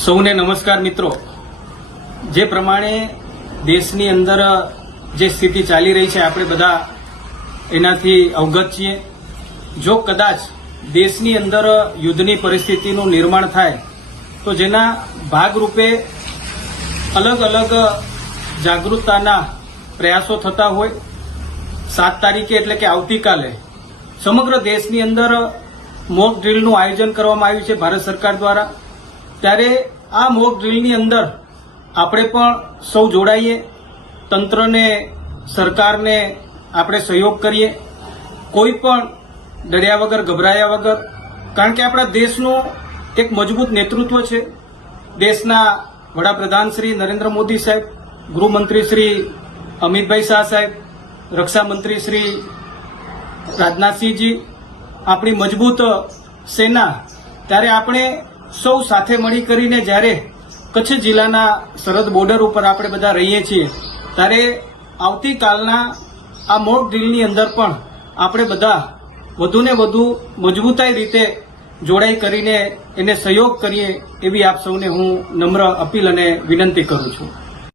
સૌને નમસ્કાર મિત્રો। જે પ્રમાણે દેશની અંદર જે સ્થિતિ ચાલી રહી છે આપણે બધા એનાથી અવગત છીએ। જો કદાચ દેશની અંદર યુદ્ધની પરિસ્થિતિનું નિર્માણ થાય તો જેના ભાગરૂપે અલગ અલગ જાગૃતતાના પ્રયાસો થતા હોય। 7 તારીખે એટલે કે આવતીકાલે સમગ્ર દેશની અંદર મોક ડ્રીલનું આયોજન કરવામાં આવ્યું છે ભારત સરકાર દ્વારા। ત્યારે આ મોક ડ્રીલની અંદર આપણે પણ સૌ જોડાઈએ, તંત્રને, સરકારને આપણે સહયોગ કરીએ, કોઈ પણ ડર્યા વગર, ગભરાયા વગર, કારણ કે આપણા દેશનું એક મજબૂત નેતૃત્વ છે। દેશના વડાપ્રધાન શ્રી નરેન્દ્ર મોદી સાહેબ, ગૃહમંત્રી શ્રી અમિતભાઈ શાહ સાહેબ, રક્ષા મંત્રી શ્રી રાજનાથસિંહજી, આપણી મજબૂત સેના। ત્યારે આપણે સૌ સાથે મળી કરીને જ્યારે કચ્છ જિલ્લાના સરહદ બોર્ડર ઉપર આપણે બધા રહીએ છીએ ત્યારે આવતીકાલના આ મોક ડ્રીલની અંદર પણ આપણે બધા વધુને વધુ મજબૂતાઈ રીતે જોડાઈ કરીને એને સહયોગ કરીએ એવી આપ સૌને હું નમ્ર અપીલ અને વિનંતી કરું છું।